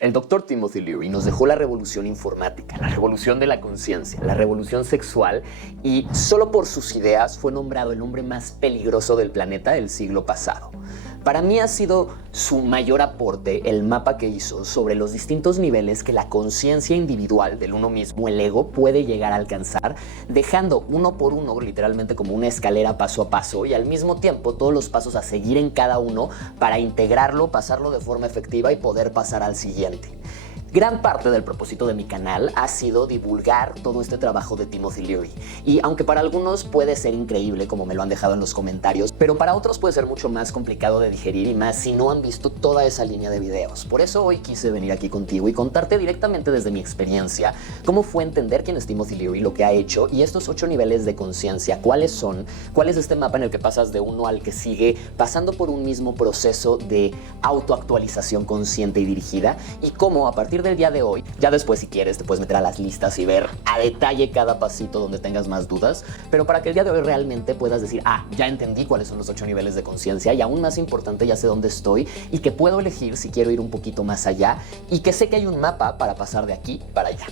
El doctor Timothy Leary nos dejó la revolución informática, la revolución de la conciencia, la revolución sexual y solo por sus ideas fue nombrado el hombre más peligroso del planeta del siglo pasado. Para mí ha sido su mayor aporte el mapa que hizo sobre los distintos niveles que la conciencia individual del uno mismo, el ego, puede llegar a alcanzar, dejando uno por uno, literalmente como una escalera paso a paso, y al mismo tiempo todos los pasos a seguir en cada uno para integrarlo, pasarlo de forma efectiva y poder pasar al siguiente. Gran parte del propósito de mi canal ha sido divulgar todo este trabajo de Timothy Leary. Y aunque para algunos puede ser increíble, como me lo han dejado en los comentarios, pero para otros puede ser mucho más complicado de digerir y más si no han visto toda esa línea de videos. Por eso hoy quise venir aquí contigo y contarte directamente desde mi experiencia cómo fue entender quién es Timothy Leary, lo que ha hecho y estos 8 niveles de conciencia, cuáles son, cuál es este mapa en el que pasas de uno al que sigue, pasando por un mismo proceso de autoactualización consciente y dirigida, y cómo a partir del día de hoy, ya después si quieres te puedes meter a las listas y ver a detalle cada pasito donde tengas más dudas, pero para que el día de hoy realmente puedas decir, ya entendí cuáles son los 8 niveles de conciencia y aún más importante, ya sé dónde estoy y que puedo elegir si quiero ir un poquito más allá y que sé que hay un mapa para pasar de aquí para allá.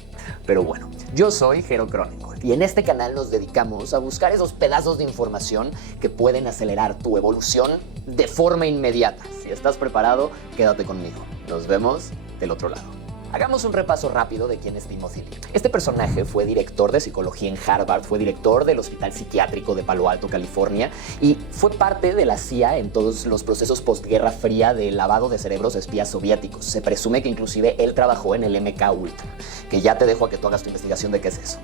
Pero bueno, yo soy Jero Cronengold y en este canal nos dedicamos a buscar esos pedazos de información que pueden acelerar tu evolución de forma inmediata. Si estás preparado, quédate conmigo. Nos vemos del otro lado. Hagamos un repaso rápido de quién es Timothy Leary. Este personaje fue director de psicología en Harvard, fue director del Hospital Psiquiátrico de Palo Alto, California, y fue parte de la CIA en todos los procesos postguerra fría de lavado de cerebros a espías soviéticos. Se presume que inclusive él trabajó en el MK Ultra, que ya te dejo a que tú hagas tu investigación de qué es eso.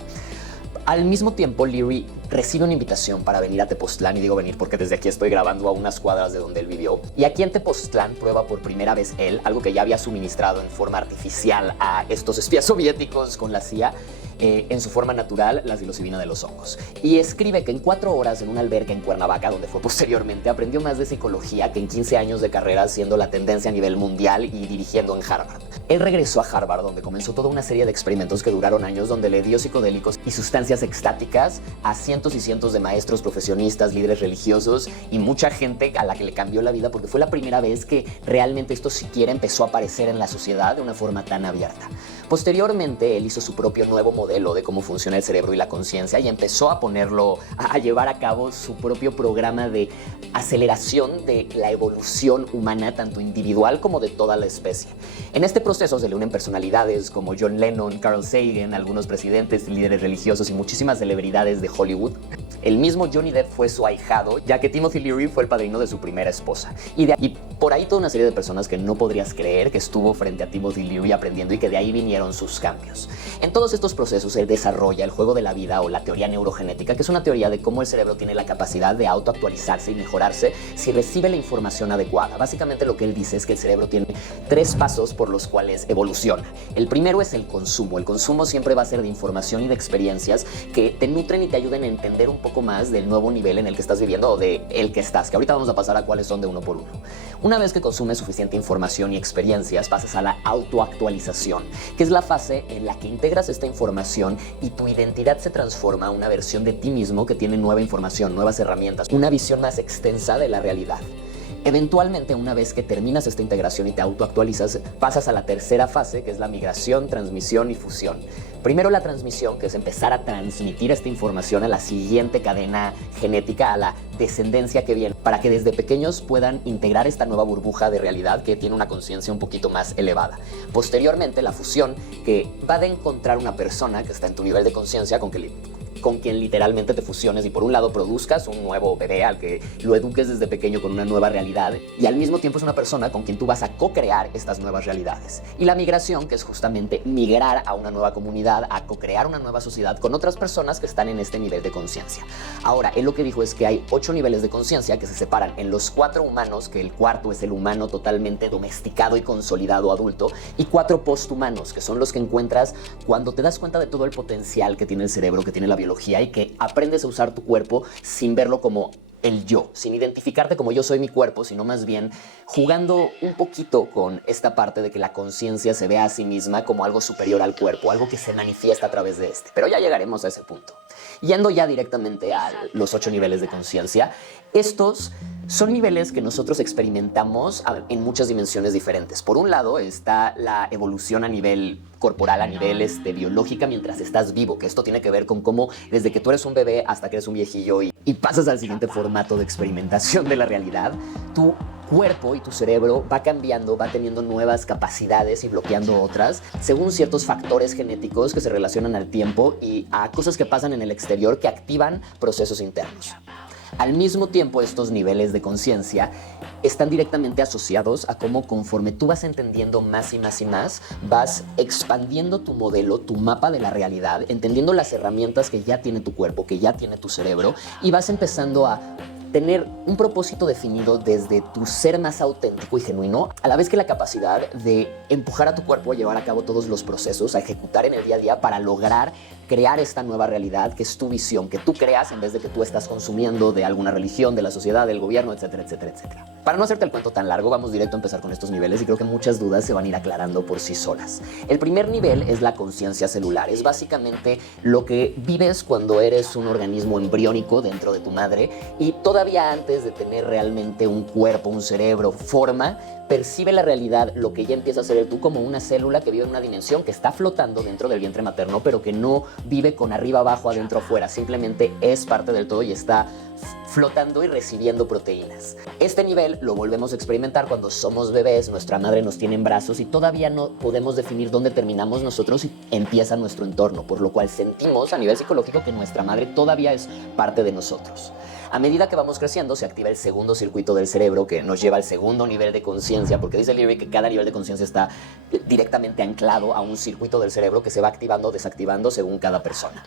Al mismo tiempo, Leary recibe una invitación para venir a Tepoztlán, y digo venir porque desde aquí estoy grabando a unas cuadras de donde él vivió. Y aquí en Tepoztlán prueba por primera vez él algo que ya había suministrado en forma artificial a estos espías soviéticos con la CIA, en su forma natural, la psilocibina de los hongos. Y escribe que en 4 horas en una alberca en Cuernavaca, donde fue posteriormente, aprendió más de psicología que en 15 años de carrera, siendo la tendencia a nivel mundial y dirigiendo en Harvard. Él regresó a Harvard, donde comenzó toda una serie de experimentos que duraron años, donde le dio psicodélicos y sustancias extáticas a cientos y cientos de maestros, profesionistas, líderes religiosos y mucha gente a la que le cambió la vida, porque fue la primera vez que realmente esto siquiera empezó a aparecer en la sociedad de una forma tan abierta. Posteriormente, él hizo su propio nuevo modelo de cómo funciona el cerebro y la conciencia y empezó a ponerlo, a llevar a cabo su propio programa de aceleración de la evolución humana, tanto individual como de toda la especie. En este proceso se le unen personalidades como John Lennon, Carl Sagan, algunos presidentes, líderes religiosos y muchísimas celebridades de Hollywood. El mismo Johnny Depp fue su ahijado, ya que Timothy Leary fue el padrino de su primera esposa. Y por ahí toda una serie de personas que no podrías creer que estuvo frente a Timothy Leary aprendiendo y que de ahí vinieron sus cambios. En todos estos procesos él desarrolla el juego de la vida o la teoría neurogenética, que es una teoría de cómo el cerebro tiene la capacidad de autoactualizarse y mejorarse si recibe la información adecuada. Básicamente lo que él dice es que el cerebro tiene 3 pasos por los cuales evoluciona. El primero es el consumo. El consumo siempre va a ser de información y de experiencias que te nutren y te ayuden a entender un poco más del nuevo nivel en el que estás viviendo o de el que estás, que ahorita vamos a pasar a cuáles son de uno por uno. Una vez que consumes suficiente información y experiencias, pasas a la autoactualización, que es la fase en la que integras esta información y tu identidad se transforma a una versión de ti mismo que tiene nueva información, nuevas herramientas, una visión más extensa de la realidad. Eventualmente, una vez que terminas esta integración y te autoactualizas, pasas a la tercera fase, que es la migración, transmisión y fusión. Primero la transmisión, que es empezar a transmitir esta información a la siguiente cadena genética, a la descendencia que viene, para que desde pequeños puedan integrar esta nueva burbuja de realidad que tiene una conciencia un poquito más elevada. Posteriormente, la fusión, que va de encontrar una persona que está en tu nivel de conciencia con quien literalmente te fusiones y por un lado produzcas un nuevo bebé al que lo eduques desde pequeño con una nueva realidad y al mismo tiempo es una persona con quien tú vas a co-crear estas nuevas realidades. Y la migración, que es justamente migrar a una nueva comunidad, a co-crear una nueva sociedad con otras personas que están en este nivel de conciencia. Ahora, él lo que dijo es que hay 8 niveles de conciencia que se separan en los 4 humanos, que el cuarto es el humano totalmente domesticado y consolidado adulto, y 4 posthumanos, que son los que encuentras cuando te das cuenta de todo el potencial que tiene el cerebro, que tiene la biología y que aprendes a usar tu cuerpo sin verlo como el yo, sin identificarte como yo soy mi cuerpo, sino más bien jugando un poquito con esta parte de que la conciencia se vea a sí misma como algo superior al cuerpo, algo que se manifiesta a través de este. Pero ya llegaremos a ese punto. Yendo ya directamente a los 8 niveles de conciencia, estos son niveles que nosotros experimentamos en muchas dimensiones diferentes. Por un lado está la evolución a nivel corporal, a nivel biológica mientras estás vivo, que esto tiene que ver con cómo desde que tú eres un bebé hasta que eres un viejillo y pasas al siguiente formato de experimentación de la realidad, tu cuerpo y tu cerebro va cambiando, va teniendo nuevas capacidades y bloqueando otras según ciertos factores genéticos que se relacionan al tiempo y a cosas que pasan en el exterior que activan procesos internos. Al mismo tiempo, estos niveles de conciencia están directamente asociados a cómo conforme tú vas entendiendo más y más y más, vas expandiendo tu modelo, tu mapa de la realidad, entendiendo las herramientas que ya tiene tu cuerpo, que ya tiene tu cerebro, y vas empezando a tener un propósito definido desde tu ser más auténtico y genuino, a la vez que la capacidad de empujar a tu cuerpo a llevar a cabo todos los procesos, a ejecutar en el día a día para lograr crear esta nueva realidad que es tu visión, que tú creas en vez de que tú estás consumiendo de alguna religión, de la sociedad, del gobierno, etcétera, etcétera, etcétera. Para no hacerte el cuento tan largo, vamos directo a empezar con estos niveles y creo que muchas dudas se van a ir aclarando por sí solas. El primer nivel es la conciencia celular. Es básicamente lo que vives cuando eres un organismo embriónico dentro de tu madre y todavía antes de tener realmente un cuerpo, un cerebro, forma, percibe la realidad, lo que ya empieza a ser tú como una célula que vive en una dimensión que está flotando dentro del vientre materno, pero que no vive con arriba, abajo, adentro, afuera. Simplemente es parte del todo y está flotando y recibiendo proteínas. Este nivel lo volvemos a experimentar cuando somos bebés, nuestra madre nos tiene en brazos y todavía no podemos definir dónde terminamos nosotros y empieza nuestro entorno, por lo cual sentimos a nivel psicológico que nuestra madre todavía es parte de nosotros. A medida que vamos creciendo, se activa el segundo circuito del cerebro que nos lleva al segundo nivel de conciencia, porque dice Leary que cada nivel de conciencia está directamente anclado a un circuito del cerebro que se va activando o desactivando según cada persona.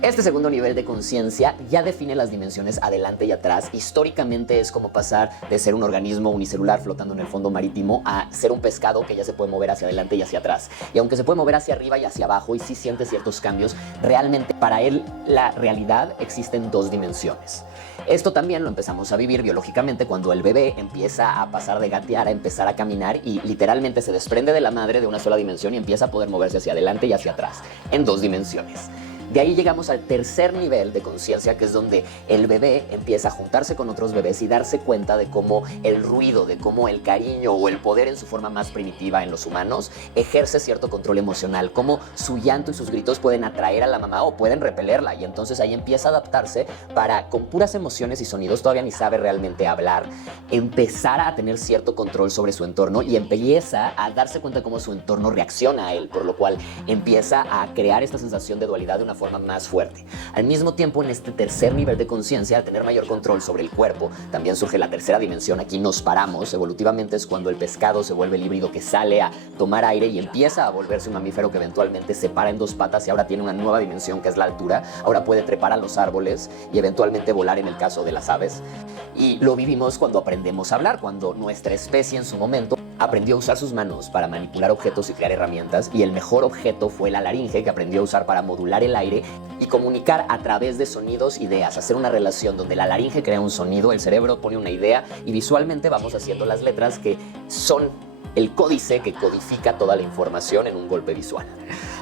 Este segundo nivel de conciencia ya define las dimensiones adelante y atrás. Históricamente es como pasar de ser un organismo unicelular flotando en el fondo marítimo a ser un pescado que ya se puede mover hacia adelante y hacia atrás. Y aunque se puede mover hacia arriba y hacia abajo y sí siente ciertos cambios, realmente para él la realidad existe en 2 dimensiones. Esto también lo empezamos a vivir biológicamente cuando el bebé empieza a pasar de gatear a empezar a caminar y literalmente se desprende de la madre de una sola dimensión y empieza a poder moverse hacia adelante y hacia atrás, en 2 dimensiones. De ahí llegamos al tercer nivel de conciencia, que es donde el bebé empieza a juntarse con otros bebés y darse cuenta de cómo el ruido, de cómo el cariño o el poder en su forma más primitiva en los humanos ejerce cierto control emocional, cómo su llanto y sus gritos pueden atraer a la mamá o pueden repelerla, y entonces ahí empieza a adaptarse para, con puras emociones y sonidos, todavía ni sabe realmente hablar, empezar a tener cierto control sobre su entorno y empieza a darse cuenta de cómo su entorno reacciona a él, por lo cual empieza a crear esta sensación de dualidad de una forma más fuerte. Al mismo tiempo, en este tercer nivel de conciencia, al tener mayor control sobre el cuerpo, también surge la tercera dimensión. Aquí nos paramos. Evolutivamente es cuando el pescado se vuelve el híbrido que sale a tomar aire y empieza a volverse un mamífero que eventualmente se para en 2 patas y ahora tiene una nueva dimensión que es la altura. Ahora puede trepar a los árboles y eventualmente volar en el caso de las aves. Y lo vivimos cuando aprendemos a hablar, cuando nuestra especie en su momento aprendió a usar sus manos para manipular objetos y crear herramientas, y el mejor objeto fue la laringe, que aprendió a usar para modular el aire y comunicar a través de sonidos, ideas, hacer una relación donde la laringe crea un sonido, el cerebro pone una idea y visualmente vamos haciendo las letras que son el códice que codifica toda la información en un golpe visual.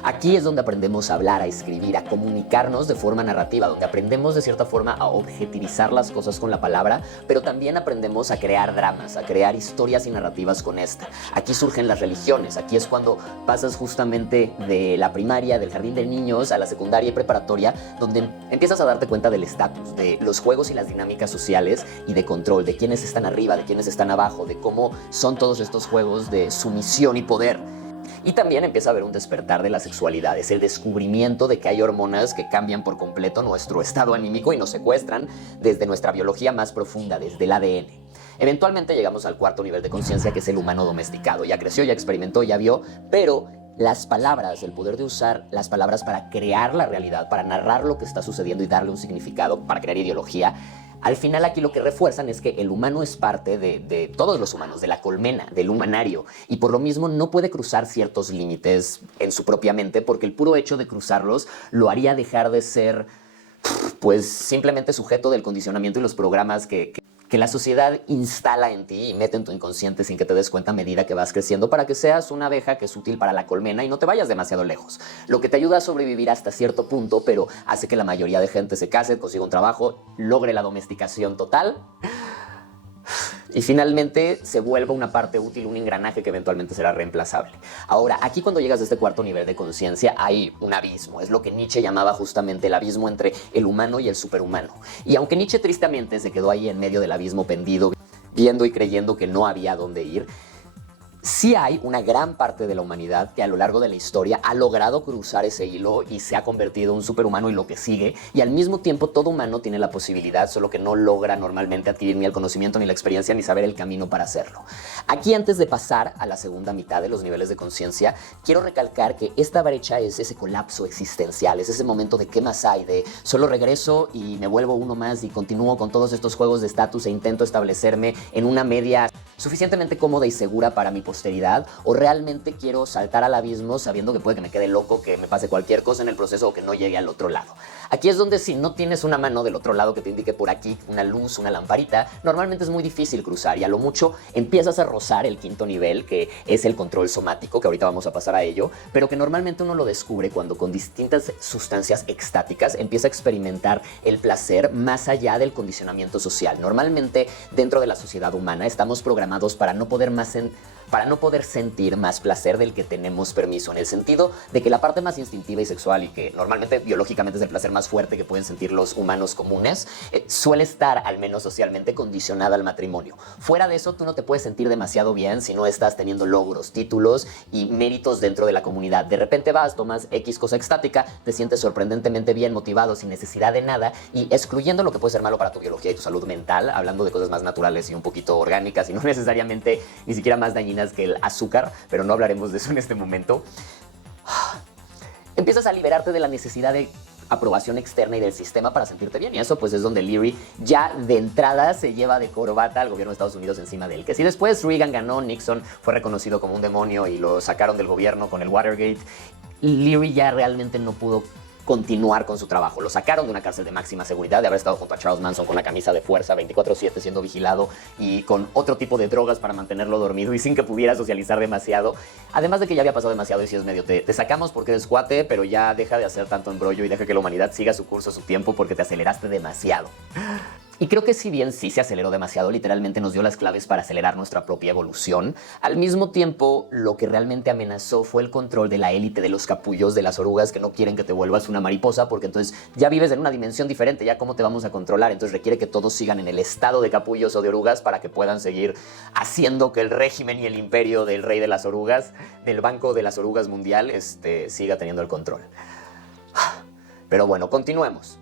Aquí es donde aprendemos a hablar, a escribir, a comunicarnos de forma narrativa, donde aprendemos de cierta forma a objetivizar las cosas con la palabra, pero también aprendemos a crear dramas, a crear historias y narrativas con esta. Aquí surgen las religiones, aquí es cuando pasas justamente de la primaria, del jardín de niños, a la secundaria y preparatoria, donde empiezas a darte cuenta del estatus, de los juegos y las dinámicas sociales y de control, de quiénes están arriba, de quiénes están abajo, de cómo son todos estos juegos de sumisión y poder. Y también empieza a haber un despertar de la sexualidad, es el descubrimiento de que hay hormonas que cambian por completo nuestro estado anímico y nos secuestran desde nuestra biología más profunda, desde el ADN. Eventualmente llegamos al cuarto nivel de conciencia, que es el humano domesticado. Ya creció, ya experimentó, ya vio, pero las palabras, el poder de usar las palabras para crear la realidad, para narrar lo que está sucediendo y darle un significado, para crear ideología. Al final aquí lo que refuerzan es que el humano es parte de todos los humanos, de la colmena, del humanario, y por lo mismo no puede cruzar ciertos límites en su propia mente, porque el puro hecho de cruzarlos lo haría dejar de ser pues simplemente sujeto del condicionamiento y los programas que la sociedad instala en ti y mete en tu inconsciente sin que te des cuenta a medida que vas creciendo para que seas una abeja que es útil para la colmena y no te vayas demasiado lejos. Lo que te ayuda a sobrevivir hasta cierto punto, pero hace que la mayoría de gente se case, consiga un trabajo, logre la domesticación total y finalmente se vuelva una parte útil, un engranaje que eventualmente será reemplazable. Ahora, aquí cuando llegas a este cuarto nivel de conciencia hay un abismo. Es lo que Nietzsche llamaba justamente el abismo entre el humano y el superhumano. Y aunque Nietzsche tristemente se quedó ahí en medio del abismo pendido, viendo y creyendo que no había dónde ir, sí hay una gran parte de la humanidad que a lo largo de la historia ha logrado cruzar ese hilo y se ha convertido en un superhumano y lo que sigue, y al mismo tiempo todo humano tiene la posibilidad, solo que no logra normalmente adquirir ni el conocimiento, ni la experiencia, ni saber el camino para hacerlo. Aquí, antes de pasar a la segunda mitad de los niveles de conciencia, quiero recalcar que esta brecha es ese colapso existencial, es ese momento de qué más hay, de solo regreso y me vuelvo uno más y continúo con todos estos juegos de estatus e intento establecerme en una media suficientemente cómoda y segura para mi posteridad, o realmente quiero saltar al abismo sabiendo que puede que me quede loco, que me pase cualquier cosa en el proceso o que no llegue al otro lado. Aquí es donde si no tienes una mano del otro lado que te indique por aquí una luz, una lamparita, normalmente es muy difícil cruzar y a lo mucho empiezas a rozar el quinto nivel, que es el control somático, que ahorita vamos a pasar a ello, pero que normalmente uno lo descubre cuando con distintas sustancias extáticas empieza a experimentar el placer más allá del condicionamiento social. Normalmente dentro de la sociedad humana estamos programados para no poder sentir más placer del que tenemos permiso, en el sentido de que la parte más instintiva y sexual y que normalmente biológicamente es el placer más fuerte que pueden sentir los humanos comunes, suele estar, al menos socialmente, condicionada al matrimonio. Fuera de eso, tú no te puedes sentir demasiado bien si no estás teniendo logros, títulos y méritos dentro de la comunidad. De repente vas, tomas X cosa extática, te sientes sorprendentemente bien, motivado, sin necesidad de nada y excluyendo lo que puede ser malo para tu biología y tu salud mental, hablando de cosas más naturales y un poquito orgánicas y no necesariamente ni siquiera más dañinas que el azúcar, pero no hablaremos de eso en este momento. Empiezas a liberarte de la necesidad de aprobación externa y del sistema para sentirte bien, y eso pues es donde Leary ya de entrada se lleva de corbata al gobierno de Estados Unidos encima de él. Que si después Reagan ganó, Nixon fue reconocido como un demonio y lo sacaron del gobierno con el Watergate, Leary ya realmente no pudo continuar con su trabajo. Lo sacaron de una cárcel de máxima seguridad, de haber estado junto a Charles Manson con la camisa de fuerza 24/7 siendo vigilado y con otro tipo de drogas para mantenerlo dormido y sin que pudiera socializar demasiado. Además de que ya había pasado demasiado y si es medio te sacamos porque eres cuate, pero ya deja de hacer tanto embrollo y deja que la humanidad siga su curso, su tiempo, porque te aceleraste demasiado. Y creo que si bien sí se aceleró demasiado, literalmente nos dio las claves para acelerar nuestra propia evolución, al mismo tiempo lo que realmente amenazó fue el control de la élite de los capullos, de las orugas que no quieren que te vuelvas una mariposa, porque entonces ya vives en una dimensión diferente, ya cómo te vamos a controlar. Entonces requiere que todos sigan en el estado de capullos o de orugas para que puedan seguir haciendo que el régimen y el imperio del rey de las orugas, del Banco de las Orugas Mundial, siga teniendo el control. Pero bueno, continuemos.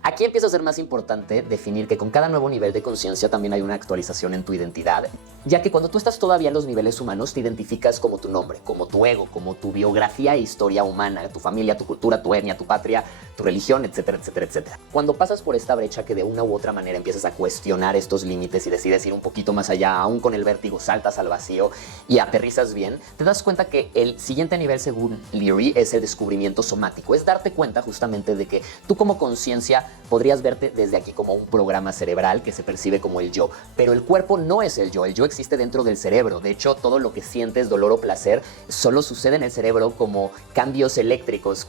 Aquí empieza a ser más importante definir que con cada nuevo nivel de conciencia también hay una actualización en tu identidad, ya que cuando tú estás todavía en los niveles humanos te identificas como tu nombre, como tu ego, como tu biografía e historia humana, tu familia, tu cultura, tu etnia, tu patria, tu religión, etcétera, etcétera, etcétera. Cuando pasas por esta brecha que de una u otra manera empiezas a cuestionar estos límites y decides ir un poquito más allá, aún con el vértigo saltas al vacío y aterrizas bien, te das cuenta que el siguiente nivel, según Leary, es el descubrimiento somático. Es darte cuenta justamente de que tú como conciencia podrías verte desde aquí como un programa cerebral que se percibe como el yo, pero el cuerpo no es el yo existe dentro del cerebro. De hecho, todo lo que sientes, dolor o placer, solo sucede en el cerebro como cambios eléctricos,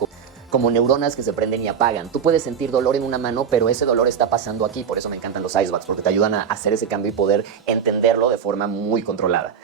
como neuronas que se prenden y apagan. Tú puedes sentir dolor en una mano, pero ese dolor está pasando aquí. Por eso me encantan los ice baths, porque te ayudan a hacer ese cambio y poder entenderlo de forma muy controlada.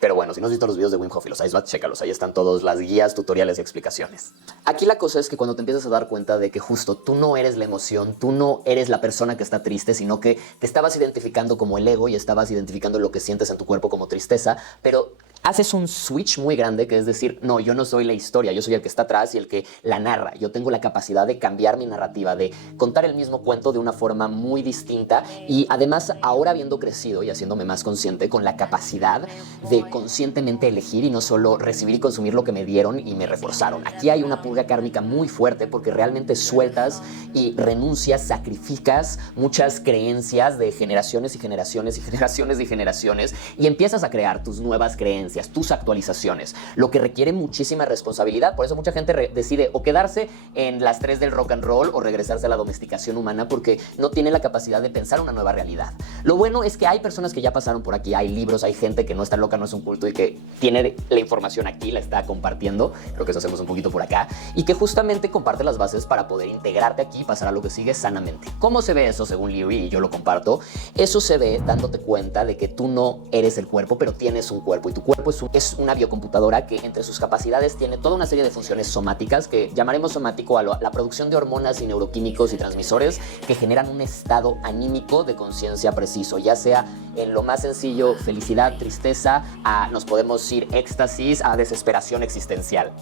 Pero bueno, si no has visto los videos de Wim Hof y los Ice Baths, chécalos. Ahí están todas las guías, tutoriales y explicaciones. Aquí la cosa es que cuando te empiezas a dar cuenta de que justo tú no eres la emoción, tú no eres la persona que está triste, sino que te estabas identificando como el ego y estabas identificando lo que sientes en tu cuerpo como tristeza, pero haces un switch muy grande, que es decir, no, yo no soy la historia, yo soy el que está atrás y el que la narra. Yo tengo la capacidad de cambiar mi narrativa, de contar el mismo cuento de una forma muy distinta y además ahora habiendo crecido y haciéndome más consciente con la capacidad de conscientemente elegir y no solo recibir y consumir lo que me dieron y me reforzaron. Aquí hay una purga kármica muy fuerte porque realmente sueltas y renuncias, sacrificas muchas creencias de generaciones y generaciones y generaciones y generaciones y empiezas a crear tus nuevas creencias. experiencias, tus actualizaciones, lo que requiere muchísima responsabilidad. Por eso mucha gente decide o quedarse en las 3 del rock and roll o regresarse a la domesticación humana porque no tiene la capacidad de pensar una nueva realidad. Lo bueno es que hay personas que ya pasaron por aquí, hay libros, hay gente que no está loca, no es un culto y que tiene la información aquí, la está compartiendo, creo que eso hacemos un poquito por acá, y que justamente comparte las bases para poder integrarte aquí y pasar a lo que sigue sanamente. ¿Cómo se ve eso según Leary? Y yo lo comparto. Eso se ve dándote cuenta de que tú no eres el cuerpo, pero tienes un cuerpo, y tu cuerpo es una biocomputadora que entre sus capacidades tiene toda una serie de funciones somáticas que llamaremos somático a la producción de hormonas y neuroquímicos y transmisores que generan un estado anímico de conciencia preciso, ya sea en lo más sencillo, felicidad, tristeza, nos podemos ir éxtasis, a desesperación existencial.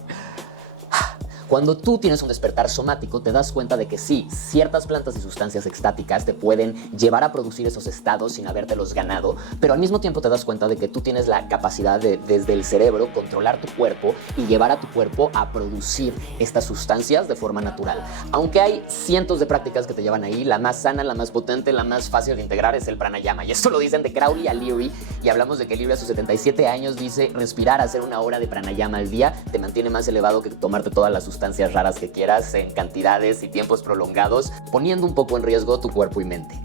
Cuando tú tienes un despertar somático, te das cuenta de que sí, ciertas plantas y sustancias extáticas te pueden llevar a producir esos estados sin habértelos ganado, pero al mismo tiempo te das cuenta de que tú tienes la capacidad de, desde el cerebro, controlar tu cuerpo y llevar a tu cuerpo a producir estas sustancias de forma natural. Aunque hay cientos de prácticas que te llevan ahí, la más sana, la más potente, la más fácil de integrar es el pranayama. Y esto lo dicen de Crowley a Leary, y hablamos de que Leary a sus 77 años dice, respirar, hacer 1 hora de pranayama al día te mantiene más elevado que tomarte todas las sustancias raras que quieras en cantidades y tiempos prolongados, poniendo un poco en riesgo tu cuerpo y mente.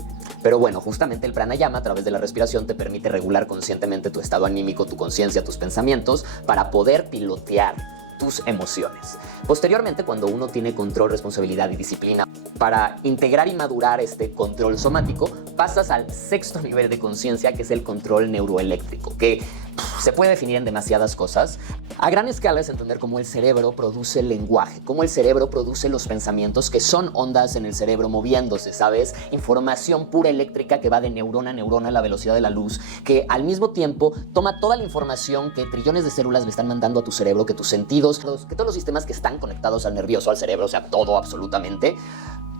Pero bueno, justamente el pranayama a través de la respiración te permite regular conscientemente tu estado anímico, tu conciencia, tus pensamientos para poder pilotear tus emociones. Posteriormente, cuando uno tiene control, responsabilidad y disciplina para integrar y madurar este control somático, pasas al 6º nivel de conciencia, que es el control neuroeléctrico, que se puede definir en demasiadas cosas. A gran escala es entender cómo el cerebro produce el lenguaje, cómo el cerebro produce los pensamientos, que son ondas en el cerebro moviéndose, ¿sabes? Información pura eléctrica que va de neurona a neurona a la velocidad de la luz, que al mismo tiempo toma toda la información que trillones de células le están mandando a tu cerebro, que tus sentidos, que todos los sistemas que están conectados al nervioso, al cerebro, o sea, todo absolutamente,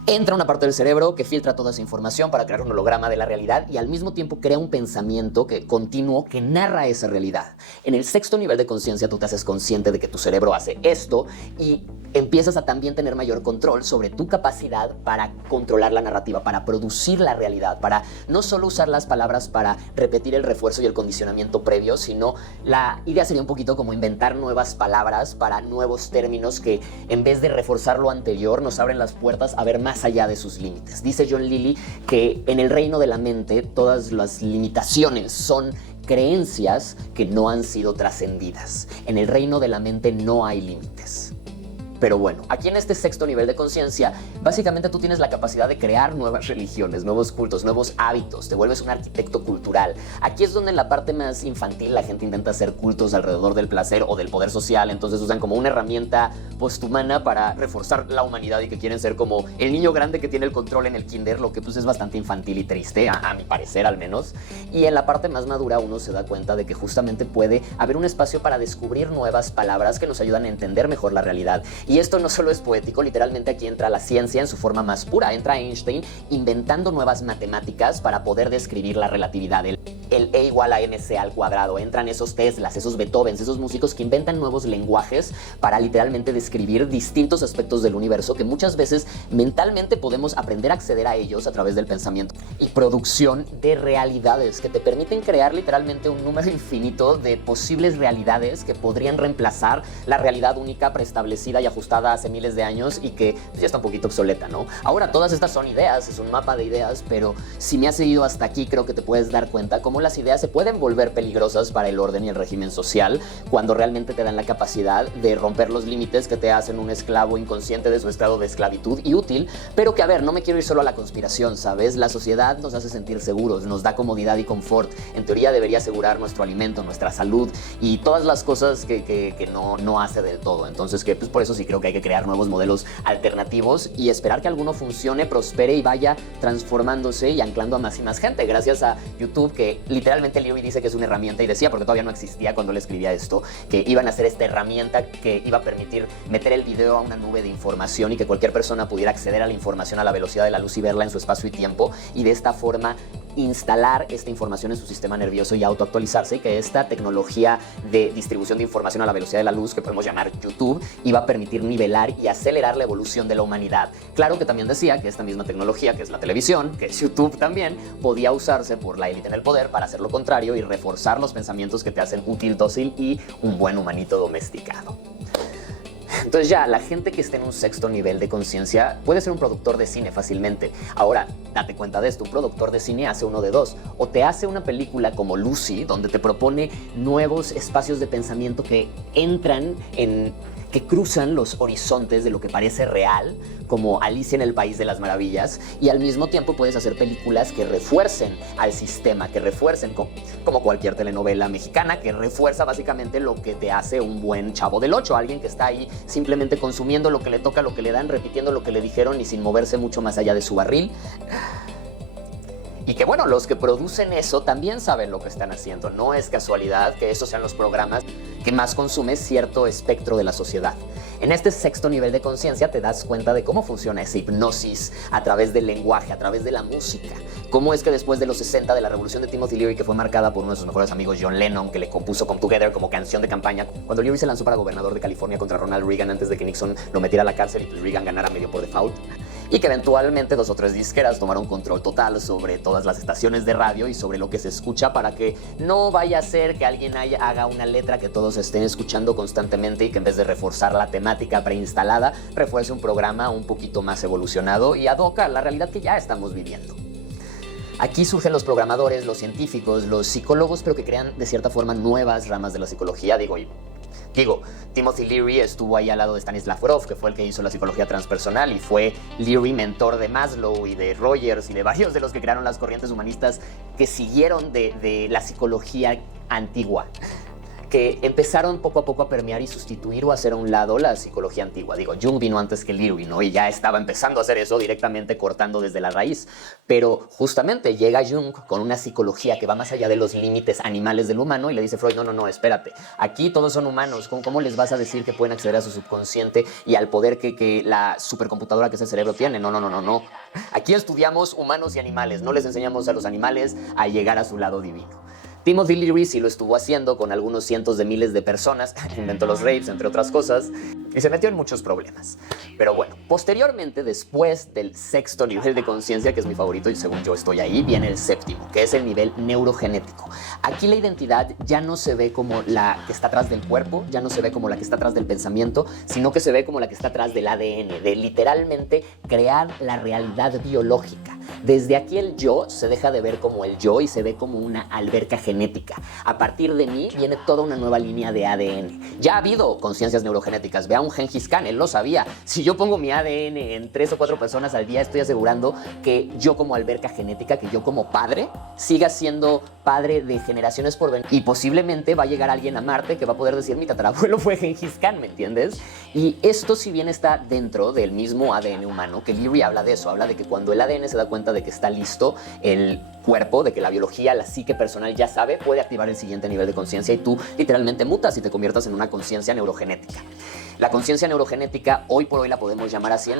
entra una parte del cerebro que filtra toda esa información para crear un holograma de la realidad y al mismo tiempo crea un pensamiento continuo que narra esa realidad. En el 6º nivel de conciencia tú te haces consciente de que tu cerebro hace esto y empiezas a también tener mayor control sobre tu capacidad para controlar la narrativa, para producir la realidad, para no solo usar las palabras para repetir el refuerzo y el condicionamiento previo, sino la idea sería un poquito como inventar nuevas palabras para nuevos términos que en vez de reforzar lo anterior nos abren las puertas a ver más allá de sus límites. Dice John Lilly que en el reino de la mente todas las limitaciones son creencias que no han sido trascendidas. En el reino de la mente no hay límites. Pero bueno, aquí en este 6º nivel de conciencia, básicamente tú tienes la capacidad de crear nuevas religiones, nuevos cultos, nuevos hábitos, te vuelves un arquitecto cultural. Aquí es donde en la parte más infantil la gente intenta hacer cultos alrededor del placer o del poder social, entonces usan como una herramienta posthumana para reforzar la humanidad y que quieren ser como el niño grande que tiene el control en el kinder, lo que pues es bastante infantil y triste, a mi parecer al menos. Y en la parte más madura uno se da cuenta de que justamente puede haber un espacio para descubrir nuevas palabras que nos ayudan a entender mejor la realidad. Y esto no solo es poético, literalmente aquí entra la ciencia en su forma más pura. Entra Einstein inventando nuevas matemáticas para poder describir la relatividad. El E igual a mc al cuadrado. Entran esos Teslas, esos Beethovens, esos músicos que inventan nuevos lenguajes para literalmente describir distintos aspectos del universo que muchas veces mentalmente podemos aprender a acceder a ellos a través del pensamiento. Y producción de realidades que te permiten crear literalmente un número infinito de posibles realidades que podrían reemplazar la realidad única preestablecida y ajustada hace miles de años y que pues, ya está un poquito obsoleta, ¿no? Ahora todas estas son ideas, es un mapa de ideas, pero si me has seguido hasta aquí creo que te puedes dar cuenta cómo las ideas se pueden volver peligrosas para el orden y el régimen social cuando realmente te dan la capacidad de romper los límites que te hacen un esclavo inconsciente de su estado de esclavitud y útil, pero que a ver, no me quiero ir solo a la conspiración, ¿sabes? La sociedad nos hace sentir seguros, nos da comodidad y confort, en teoría debería asegurar nuestro alimento, nuestra salud y todas las cosas que no hace del todo, entonces que pues por eso sí creo que hay que crear nuevos modelos alternativos y esperar que alguno funcione, prospere y vaya transformándose y anclando a más y más gente, gracias a YouTube, que literalmente Leary dice que es una herramienta, y decía porque todavía no existía cuando le escribía esto, que iban a hacer esta herramienta que iba a permitir meter el video a una nube de información y que cualquier persona pudiera acceder a la información a la velocidad de la luz y verla en su espacio y tiempo, y de esta forma instalar esta información en su sistema nervioso y autoactualizarse, y que esta tecnología de distribución de información a la velocidad de la luz, que podemos llamar YouTube, iba a permitir nivelar y acelerar la evolución de la humanidad. Claro que también decía que esta misma tecnología, que es la televisión, que es YouTube también, podía usarse por la élite en el poder para hacer lo contrario y reforzar los pensamientos que te hacen útil, dócil y un buen humanito domesticado. Entonces ya, la gente que esté en un sexto nivel de conciencia puede ser un productor de cine fácilmente. Ahora, date cuenta de esto, un productor de cine hace uno de dos. O te hace una película como Lucy, donde te propone nuevos espacios de pensamiento que que cruzan los horizontes de lo que parece real, como Alicia en el País de las Maravillas, y al mismo tiempo puedes hacer películas que refuercen al sistema, que refuercen, como cualquier telenovela mexicana, que refuerza básicamente lo que te hace un buen Chavo del Ocho, alguien que está ahí simplemente consumiendo lo que le toca, lo que le dan, repitiendo lo que le dijeron y sin moverse mucho más allá de su barril. Y que bueno, los que producen eso también saben lo que están haciendo. No es casualidad que esos sean los programas que más consume cierto espectro de la sociedad. En este sexto nivel de conciencia te das cuenta de cómo funciona esa hipnosis a través del lenguaje, a través de la música. Cómo es que después de los 60, de la revolución de Timothy Leary, que fue marcada por uno de sus mejores amigos, John Lennon, que le compuso Come Together como canción de campaña, cuando Leary se lanzó para gobernador de California contra Ronald Reagan antes de que Nixon lo metiera a la cárcel y pues Reagan ganara medio por default, y que eventualmente 2 o 3 disqueras tomaron control total sobre todas las estaciones de radio y sobre lo que se escucha, para que no vaya a ser que alguien haga una letra que todos estén escuchando constantemente y que en vez de reforzar la temática preinstalada, refuerce un programa un poquito más evolucionado y ad hoc a la realidad que ya estamos viviendo. Aquí surgen los programadores, los científicos, los psicólogos, pero que crean de cierta forma nuevas ramas de la psicología. Digo, Timothy Leary estuvo ahí al lado de Stanislav Grof, que fue el que hizo la psicología transpersonal, y fue Leary mentor de Maslow y de Rogers y de varios de los que crearon las corrientes humanistas que siguieron de la psicología antigua, que empezaron poco a poco a permear y sustituir o hacer a un lado la psicología antigua. Digo, Jung vino antes que Leary, ¿no? Y ya estaba empezando a hacer eso directamente cortando desde la raíz. Pero justamente llega Jung con una psicología que va más allá de los límites animales del humano y le dice Freud, no, espérate. Aquí todos son humanos. ¿Cómo les vas a decir que pueden acceder a su subconsciente y al poder que la supercomputadora que es el cerebro tiene? No. Aquí estudiamos humanos y animales. No les enseñamos a los animales a llegar a su lado divino. Timothy Leary sí lo estuvo haciendo con algunos cientos de miles de personas, inventó los raves, entre otras cosas, y se metió en muchos problemas. Pero bueno, posteriormente, después del sexto nivel de conciencia, que es mi favorito y según yo estoy ahí, viene el séptimo, que es el nivel neurogenético. Aquí la identidad ya no se ve como la que está atrás del cuerpo, ya no se ve como la que está atrás del pensamiento, sino que se ve como la que está atrás del ADN, de literalmente crear la realidad biológica. Desde aquí el yo se deja de ver como el yo y se ve como una alberca genética. A partir de mí viene toda una nueva línea de ADN. Ya ha habido conciencias neurogenéticas. Vea un Gengis Khan, él lo sabía. Si yo pongo mi ADN en 3 o 4 personas al día, estoy asegurando que yo como alberca genética, que yo como padre, siga siendo padre de generaciones por venir. Y posiblemente va a llegar alguien a Marte que va a poder decir, mi tatarabuelo fue Gengis Khan, ¿me entiendes? Y esto, si bien está dentro del mismo ADN humano, que Leary habla de eso, habla de que cuando el ADN se da cuenta de que está listo, el cuerpo, de que la biología, la psique personal ya sabe, puede activar el siguiente nivel de conciencia y tú literalmente mutas y te conviertas en una conciencia neurogenética. La conciencia neurogenética, hoy por hoy la podemos llamar así. En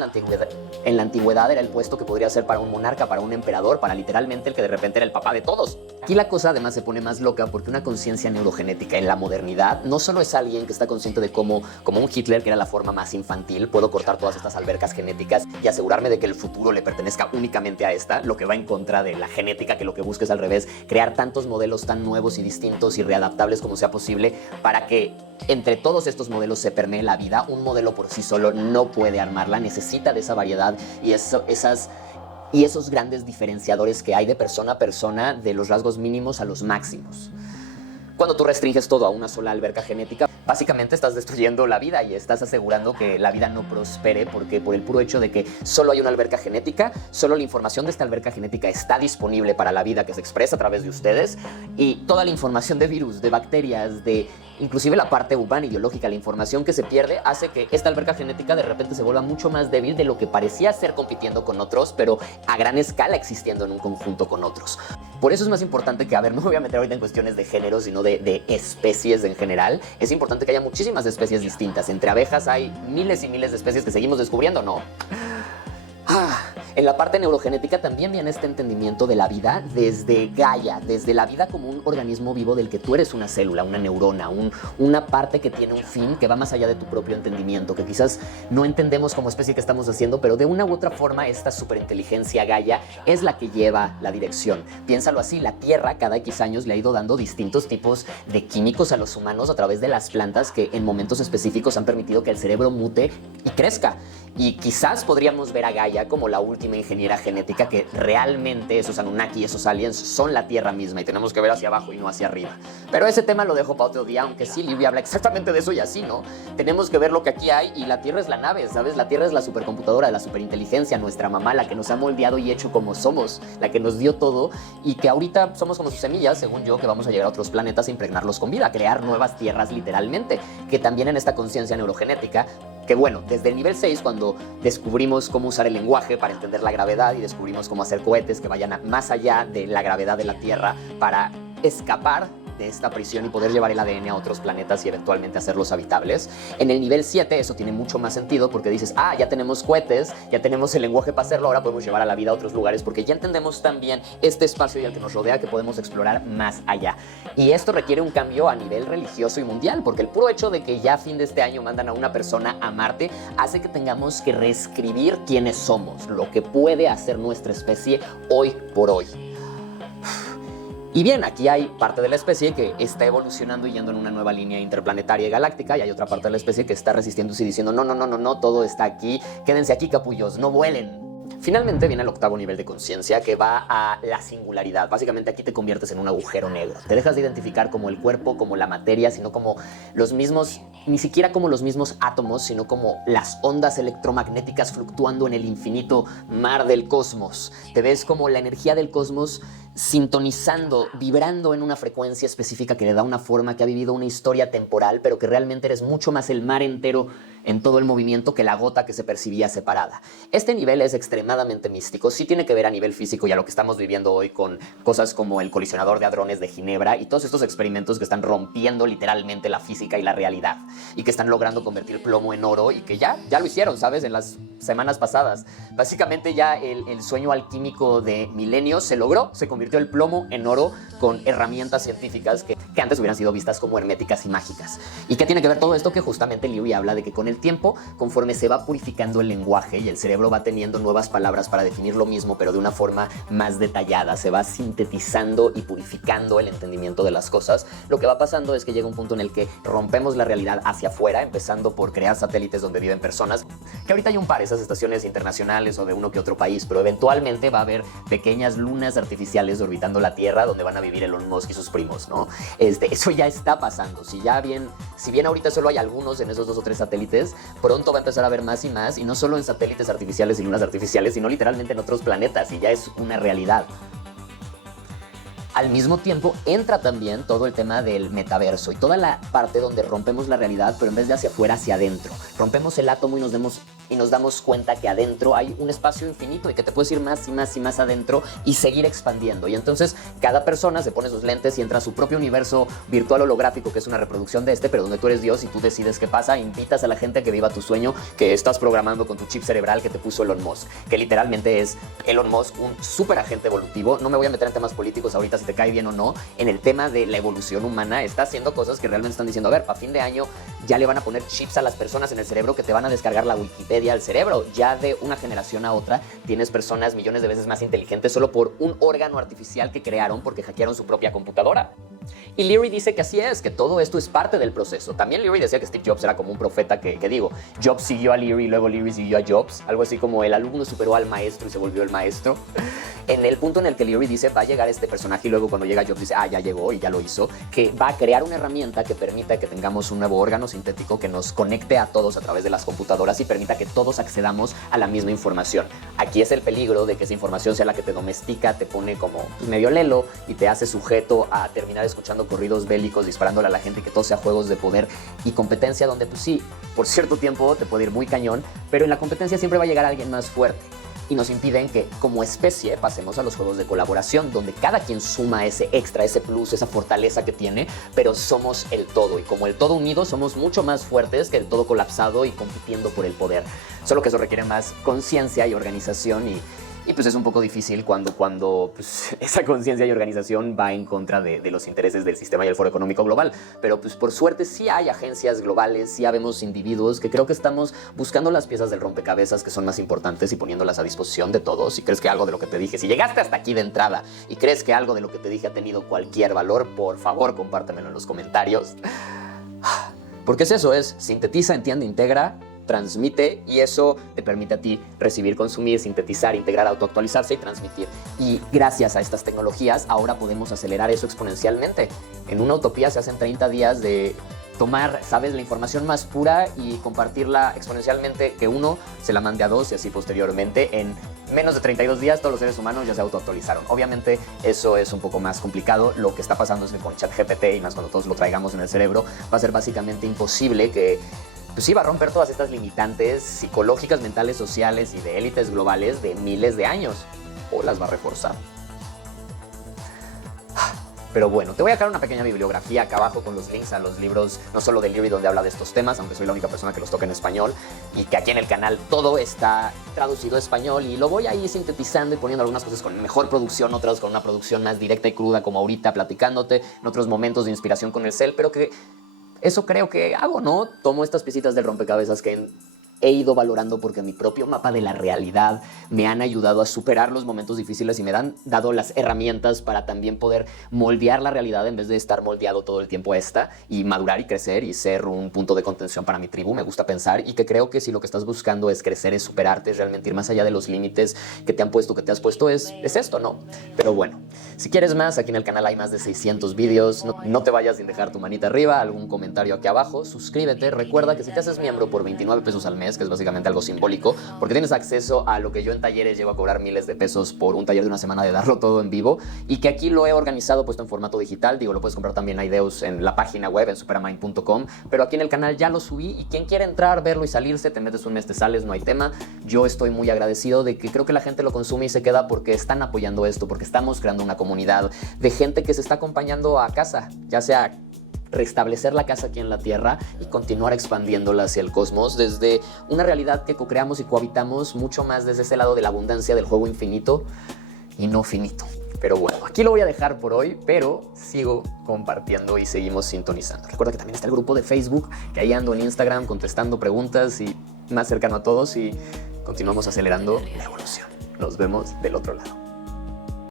la antigüedad era el puesto que podría ser para un monarca, para un emperador, para literalmente el que de repente era el papá de todos. Aquí la cosa además se pone más loca porque una conciencia neurogenética en la modernidad no solo es alguien que está consciente de cómo, como un Hitler, que era la forma más infantil, puedo cortar todas estas albercas genéticas y asegurarme de que el futuro le pertenezca únicamente a esta, lo que va en contra de la genética, que lo que busca es al revés, crear tantos modelos tan nuevos y distintos y readaptables como sea posible para que entre todos estos modelos se permee la vida. Un modelo por sí solo no puede armarla, necesita de esa variedad y esos grandes diferenciadores que hay de persona a persona, de los rasgos mínimos a los máximos. Cuando tú restringes todo a una sola alberca genética, básicamente estás destruyendo la vida y estás asegurando que la vida no prospere, porque por el puro hecho de que solo hay una alberca genética, solo la información de esta alberca genética está disponible para la vida que se expresa a través de ustedes, y toda la información de virus, de bacterias, de inclusive la parte humana y biológica, la información que se pierde hace que esta alberca genética de repente se vuelva mucho más débil de lo que parecía ser compitiendo con otros, pero a gran escala existiendo en un conjunto con otros. Por eso es más importante que, a ver, no me voy a meter ahorita en cuestiones de género, sino de especies en general. Es importante que haya muchísimas especies distintas. Entre abejas hay miles y miles de especies que seguimos descubriendo, ¿no? En la parte neurogenética también viene este entendimiento de la vida desde Gaia, desde la vida como un organismo vivo del que tú eres una célula, una neurona, una parte que tiene un fin que va más allá de tu propio entendimiento, que quizás no entendemos como especie que estamos haciendo, pero de una u otra forma esta superinteligencia Gaia es la que lleva la dirección. Piénsalo así, la Tierra cada X años le ha ido dando distintos tipos de químicos a los humanos a través de las plantas que en momentos específicos han permitido que el cerebro mute y crezca. Y quizás podríamos ver a Gaia como la última ingeniera genética, que realmente esos Anunnaki, esos aliens son la Tierra misma y tenemos que ver hacia abajo y no hacia arriba. Pero ese tema lo dejo para otro día, aunque sí, Livy habla exactamente de eso y así, ¿no? Tenemos que ver lo que aquí hay y la Tierra es la nave, ¿sabes? La Tierra es la supercomputadora, la superinteligencia, nuestra mamá, la que nos ha moldeado y hecho como somos, la que nos dio todo y que ahorita somos como sus semillas, según yo, que vamos a llegar a otros planetas a impregnarlos con vida, a crear nuevas tierras literalmente, que también en esta conciencia neurogenética, que bueno, desde el nivel 6, cuando descubrimos cómo usar el lenguaje para entender la gravedad y descubrimos cómo hacer cohetes que vayan más allá de la gravedad de la Tierra para escapar de esta prisión y poder llevar el ADN a otros planetas y eventualmente hacerlos habitables. En el nivel 7 eso tiene mucho más sentido porque dices, ya tenemos cohetes, ya tenemos el lenguaje para hacerlo, ahora podemos llevar a la vida a otros lugares porque ya entendemos también este espacio y el que nos rodea que podemos explorar más allá. Y esto requiere un cambio a nivel religioso y mundial, porque el puro hecho de que ya a fin de este año mandan a una persona a Marte hace que tengamos que reescribir quiénes somos, lo que puede hacer nuestra especie hoy por hoy. Y bien, aquí hay parte de la especie que está evolucionando y yendo en una nueva línea interplanetaria y galáctica, y hay otra parte de la especie que está resistiéndose y diciendo no, todo está aquí, quédense aquí, capullos, no vuelen. Finalmente viene el octavo nivel de conciencia, que va a la singularidad. Básicamente aquí te conviertes en un agujero negro. Te dejas de identificar como el cuerpo, como la materia, sino como los mismos, ni siquiera como los mismos átomos, sino como las ondas electromagnéticas fluctuando en el infinito mar del cosmos. Te ves como la energía del cosmos sintonizando, vibrando en una frecuencia específica que le da una forma, que ha vivido una historia temporal, pero que realmente eres mucho más el mar entero en todo el movimiento que la gota que se percibía separada. Este nivel es extremadamente místico, sí tiene que ver a nivel físico y a lo que estamos viviendo hoy con cosas como el colisionador de hadrones de Ginebra y todos estos experimentos que están rompiendo literalmente la física y la realidad y que están logrando convertir plomo en oro y que ya lo hicieron, ¿sabes? En las semanas pasadas. Básicamente ya el sueño alquímico de milenios se logró, se convirtió el plomo en oro con herramientas científicas que antes hubieran sido vistas como herméticas y mágicas. ¿Y qué tiene que ver todo esto? Que justamente Livy habla de que con el tiempo, conforme se va purificando el lenguaje y el cerebro va teniendo nuevas palabras para definir lo mismo, pero de una forma más detallada, se va sintetizando y purificando el entendimiento de las cosas, lo que va pasando es que llega un punto en el que rompemos la realidad hacia afuera, empezando por crear satélites donde viven personas, que ahorita hay un par, esas estaciones internacionales o de uno que otro país, pero eventualmente va a haber pequeñas lunas artificiales orbitando la Tierra donde van a vivir Elon Musk y sus primos, ¿no? Eso ya está pasando. Si bien ahorita solo hay algunos en esos 2 o 3 satélites, pronto va a empezar a haber más y no solo en satélites artificiales y lunas artificiales, sino literalmente en otros planetas, y ya es una realidad. Al mismo tiempo entra también todo el tema del metaverso y toda la parte donde rompemos la realidad, pero en vez de hacia afuera, hacia adentro. Rompemos el átomo y nos damos cuenta que adentro hay un espacio infinito y que te puedes ir más y más y más adentro y seguir expandiendo. Y entonces cada persona se pone sus lentes y entra a su propio universo virtual holográfico, que es una reproducción de pero donde tú eres Dios y tú decides qué pasa, invitas a la gente a que viva tu sueño que estás programando con tu chip cerebral que te puso Elon Musk, que literalmente es Elon Musk, un súper agente evolutivo. No me voy a meter en temas políticos ahorita, si te cae bien o no. En el tema de la evolución humana está haciendo cosas que realmente están diciendo, a ver, para fin de año ya le van a poner chips a las personas en el cerebro que te van a descargar la Wikipedia al cerebro. Ya de una generación a otra tienes personas millones de veces más inteligentes solo por un órgano artificial que crearon porque hackearon su propia computadora. Y Leary dice que así es, que todo esto es parte del proceso. También Leary decía que Steve Jobs era como un profeta que digo, Jobs siguió a Leary, luego Leary siguió a Jobs, algo así como el alumno superó al maestro y se volvió el maestro. En el punto en el que Leary dice, va a llegar este personaje y luego cuando llega Jobs dice, ya llegó y ya lo hizo, que va a crear una herramienta que permita que tengamos un nuevo órgano sintético que nos conecte a todos a través de las computadoras y permita que todos accedamos a la misma información. Aquí es el peligro de que esa información sea la que te domestica, te pone como medio lelo y te hace sujeto a terminar escuchando corridos bélicos, disparándole a la gente, que todo sea juegos de poder y competencia donde pues sí, por cierto tiempo te puede ir muy cañón, pero en la competencia siempre va a llegar alguien más fuerte. Y nos impiden que como especie pasemos a los juegos de colaboración, donde cada quien suma ese extra, ese plus, esa fortaleza que tiene, pero somos el todo. Y como el todo unido, somos mucho más fuertes que el todo colapsado y compitiendo por el poder. Solo que eso requiere más conciencia y organización Y pues es un poco difícil cuando pues, esa conciencia y organización va en contra de los intereses del sistema y el Foro Económico Global. Pero pues por suerte sí hay agencias globales, sí habemos individuos que creo que estamos buscando las piezas del rompecabezas que son más importantes y poniéndolas a disposición de todos. Si crees que algo de lo que te dije, si llegaste hasta aquí de entrada y crees que algo de lo que te dije ha tenido cualquier valor, por favor compártemelo en los comentarios. Porque es sintetiza, entiende, integra, transmite, y eso te permite a ti recibir, consumir, sintetizar, integrar, autoactualizarse y transmitir. Y gracias a estas tecnologías ahora podemos acelerar eso exponencialmente. En una utopía se hacen 30 días de tomar, ¿sabes?, la información más pura y compartirla exponencialmente, que uno se la mande a dos y así posteriormente. En menos de 32 días todos los seres humanos ya se autoactualizaron. Obviamente eso es un poco más complicado. Lo que está pasando es que con ChatGPT, y más cuando todos lo traigamos en el cerebro, va a ser básicamente imposible que... Pues sí, va a romper todas estas limitantes psicológicas, mentales, sociales y de élites globales de miles de años. O las va a reforzar. Pero bueno, te voy a dejar una pequeña bibliografía acá abajo con los links a los libros, no solo del libro donde habla de estos temas, aunque soy la única persona que los toca en español, y que aquí en el canal todo está traducido a español, y lo voy a ir sintetizando y poniendo algunas cosas con mejor producción, otras con una producción más directa y cruda, como ahorita platicándote, en otros momentos de inspiración con el cel, pero que eso creo que hago, ¿no? Tomo estas piecitas del rompecabezas que he ido valorando porque mi propio mapa de la realidad me han ayudado a superar los momentos difíciles y me han dado las herramientas para también poder moldear la realidad en vez de estar moldeado todo el tiempo y madurar y crecer y ser un punto de contención para mi tribu. Me gusta pensar, y que creo que si lo que estás buscando es crecer, es superarte, es realmente ir más allá de los límites que te han puesto, que te has puesto, es esto, ¿no? Pero bueno, si quieres más, aquí en el canal hay más de 600 vídeos. No te vayas sin dejar tu manita arriba, algún comentario aquí abajo, suscríbete. Recuerda que si te haces miembro por 29 pesos al mes, que es básicamente algo simbólico, porque tienes acceso a lo que yo en talleres llevo a cobrar miles de pesos por un taller de una semana de darlo todo en vivo, y que aquí lo he organizado, puesto en formato digital. Digo, lo puedes comprar también a Ideos en la página web, en superamind.com, pero aquí en el canal ya lo subí, y quien quiera entrar, verlo y salirse, te metes un mes, te sales, no hay tema. Yo estoy muy agradecido de que creo que la gente lo consume y se queda porque están apoyando esto, porque estamos creando una comunidad de gente que se está acompañando a casa, ya sea restablecer la casa aquí en la Tierra y continuar expandiéndola hacia el cosmos desde una realidad que co-creamos y cohabitamos mucho más desde ese lado de la abundancia del juego infinito y no finito. Pero bueno, aquí lo voy a dejar por hoy, pero sigo compartiendo y seguimos sintonizando. Recuerda que también está el grupo de Facebook, que ahí ando en Instagram contestando preguntas y más cercano a todos, y continuamos acelerando la evolución. Nos vemos del otro lado.